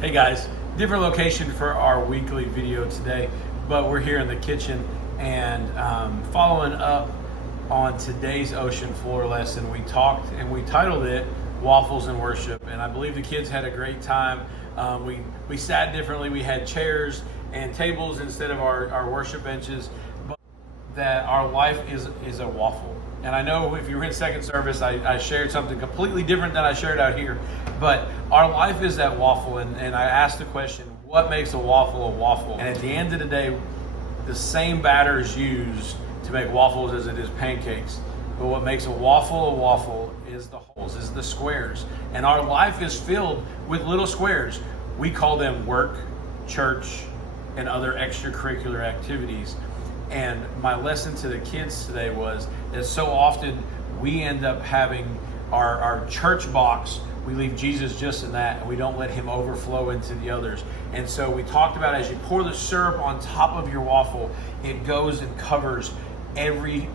Hey guys, different location for our weekly video today, but we're here in the kitchen and following up on today's ocean floor lesson. We talked and we titled it Waffles and Worship, and I believe the kids had a great time. We sat differently. We had chairs and tables instead of our worship benches, but that our life is a waffle. And I know if you were in second service, I shared something completely different than I shared out here. But our life is that waffle. And I asked the question, what makes a waffle a waffle? And at the end of the day, the same batter is used to make waffles as it is pancakes. But what makes a waffle is the holes, is the squares. And our life is filled with little squares. We call them work, church, and other extracurricular activities. And my lesson to the kids today was that so often we end up having our church box, we leave Jesus just in that, and we don't let him overflow into the others. And so we talked about, as you pour the syrup on top of your waffle, it goes and covers every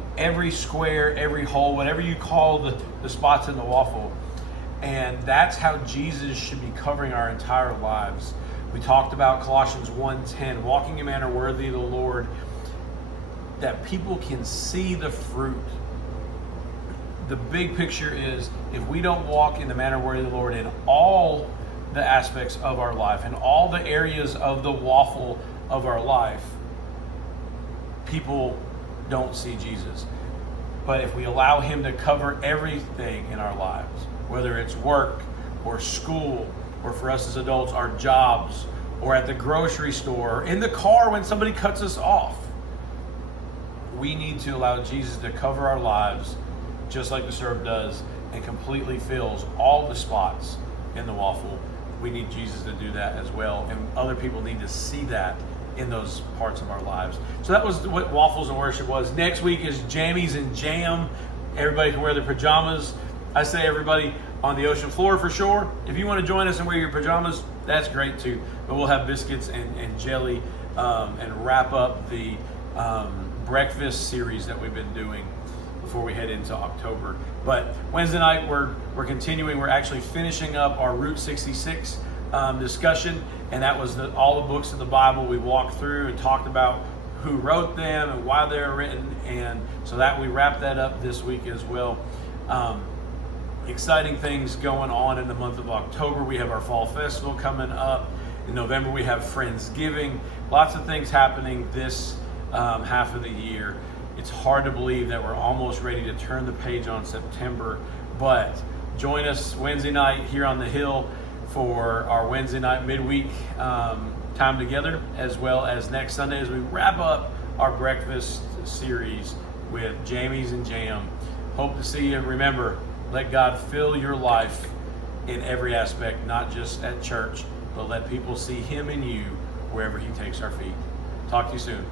square, every hole, whatever you call the spots in the waffle. And that's how Jesus should be covering our entire lives. We talked about Colossians 1:10, walking in a manner worthy of the Lord, that people can see the fruit. The big picture is, if we don't walk in the manner worthy of the Lord in all the aspects of our life, in all the areas of the waffle of our life, people don't see Jesus. But if we allow him to cover everything in our lives, whether it's work or school, or for us as adults, our jobs, or at the grocery store, or in the car when somebody cuts us off, we need to allow Jesus to cover our lives just like the syrup does and completely fills all the spots in the waffle. We need Jesus to do that as well, and other people need to see that in those parts of our lives. So that was what Waffles and Worship was. Next week is Jammies and Jam. Everybody can wear their pajamas. I say everybody on the ocean floor for sure. If you want to join us and wear your pajamas, that's great too. But we'll have biscuits and jelly and wrap up the breakfast series that we've been doing before we head into October. But Wednesday night we're continuing. We're actually finishing up our Route 66 discussion, and that was all the books of the Bible we walked through and talked about who wrote them and why they were written, and so that we wrapped that up this week as well. Exciting things going on in the month of October. We have our fall festival coming up. In November we have Friendsgiving. Lots of things happening this half of the year. It's hard to believe that we're almost ready to turn the page on September, but join us Wednesday night here on the Hill for our Wednesday night midweek time together, as well as next Sunday as we wrap up our breakfast series with Jammies and Jam. Hope to see you. Remember, let God fill your life in every aspect, not just at church, but let people see him in you wherever he takes our feet. Talk to you soon.